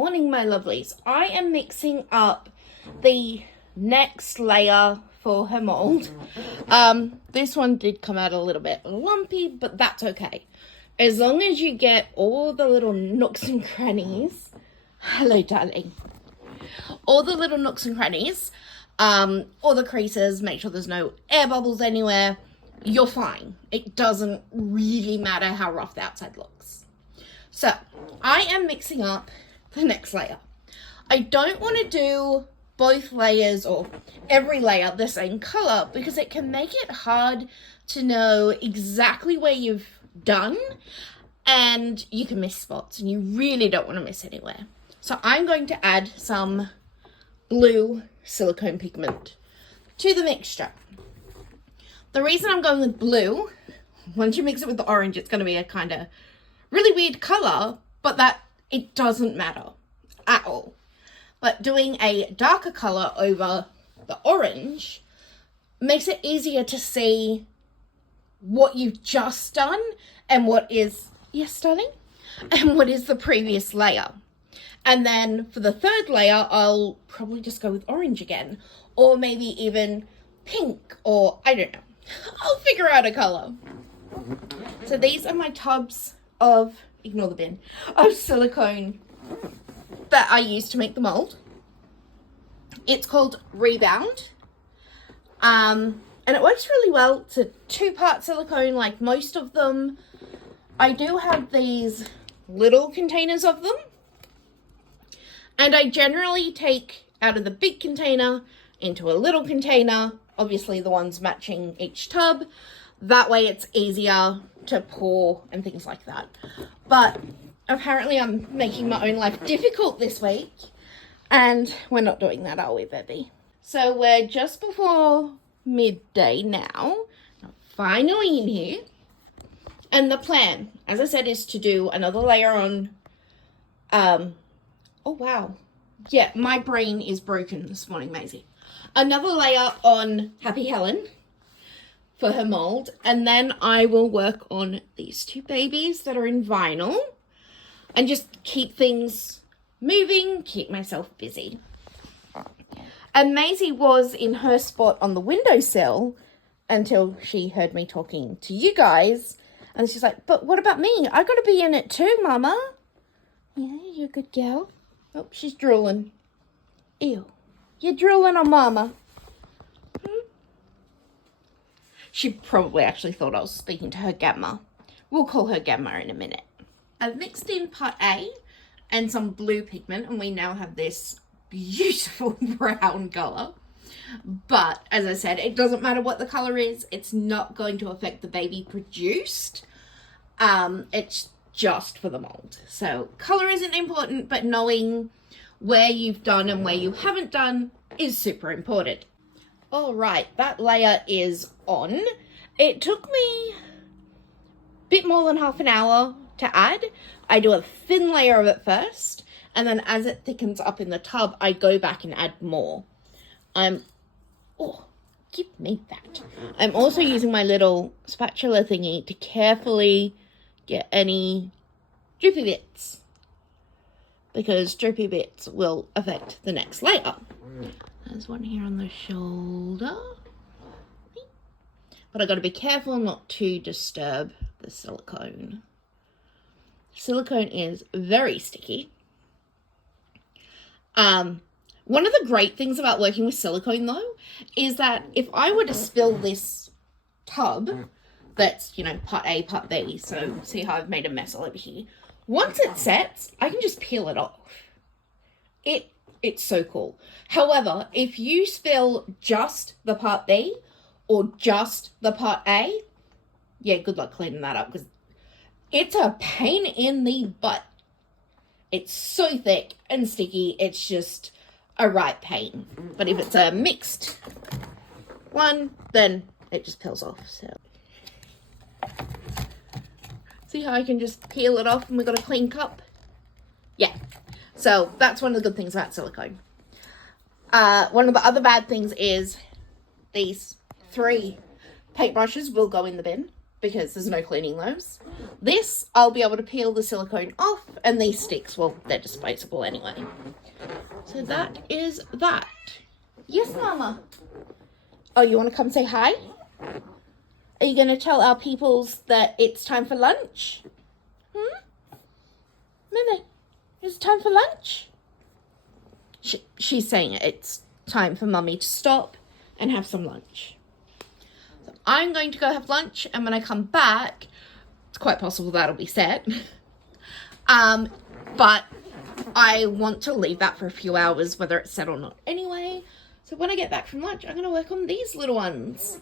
morning, my lovelies. I am mixing up the next layer for her mold. This one did come out a little bit lumpy, but that's okay. As long as you get all the little nooks and crannies. Hello, darling. All the little nooks and crannies, all the creases, make sure there's no air bubbles anywhere. You're fine. It doesn't really matter how rough the outside looks. So, I am mixing up the next layer. I don't want to do both layers or every layer the same color because it can make it hard to know exactly where you've done and you can miss spots and you really don't want to miss anywhere. So I'm going to add some blue silicone pigment to the mixture. The reason I'm going with blue, once you mix it with the orange, it's going to be a kind of really weird color, but that it doesn't matter at all. But doing a darker color over the orange makes it easier to see what you've just done and what is, yes, darling, and what is the previous layer. And then for the third layer, I'll probably just go with orange again, or maybe even pink, or I don't know. I'll figure out a color. So these are my tubs of, ignore the bin, of silicone that I use to make the mold. It's called Rebound. And it works really well. It's a 2-part silicone like most of them. I do have these little containers of them. And I generally take out of the big container into a little container, obviously the ones matching each tub. That way it's easier to pour and things like that. But apparently I'm making my own life difficult this week. And we're not doing that, are we, baby? So we're just before midday now. Finally in here. And the plan, as I said, is to do another layer on... oh, wow. Yeah, my brain is broken this morning, Maisie. Another layer on Happy Helen for her mold. And then I will work on these 2 babies that are in vinyl. And just keep things moving, keep myself busy. And Maisie was in her spot on the windowsill until she heard me talking to you guys. And she's like, but what about me? I got to be in it too, Mama. Yeah, you're a good girl. Oh, she's drooling. Ew. You're drooling on Mama. She probably actually thought I was speaking to her Gamma. We'll call her Gamma in a minute. I've mixed in part A and some blue pigment, and we now have this beautiful brown color. But, as I said, it doesn't matter what the color is. It's not going to affect the baby produced. It's just for the mold. So, color isn't important, but knowing where you've done and where you haven't done is super important. All right, that layer is on. It took me a bit more than half an hour to add. I do a thin layer of it first, and then as it thickens up in the tub, I go back and add more. Oh, give me that. I'm also using my little spatula thingy to carefully get any droopy bits, because droopy bits will affect the next layer. There's one here on the shoulder. But I've got to be careful not to disturb the silicone. Silicone is very sticky. One of the great things about working with silicone, though, is that if I were to spill this tub, that's, you know, part A, part B, so see how I've made a mess all over here. Once it sets, I can just peel it off. It's so cool. However, if you spill just the part B or just the part A, yeah, good luck cleaning that up because it's a pain in the butt. It's so thick and sticky, it's just a right pain. But if it's a mixed one, then it just peels off. So see how I can just peel it off and we've got a clean cup? Yeah. So that's one of the good things about silicone. One of the other bad things is these 3 paintbrushes will go in the bin. because there's no cleaning those. This, I'll be able to peel the silicone off, and these sticks, well, they're disposable anyway. So that is that. Yes, Mama? Oh, you want to come say hi? Are you going to tell our peoples that it's time for lunch? Mimi, is it time for lunch? She's saying it's time for Mummy to stop and have some lunch. So I'm going to go have lunch, and when I come back, it's quite possible that'll be set. But I want to leave that for a few hours, whether it's set or not anyway. So when I get back from lunch, I'm going to work on these little ones.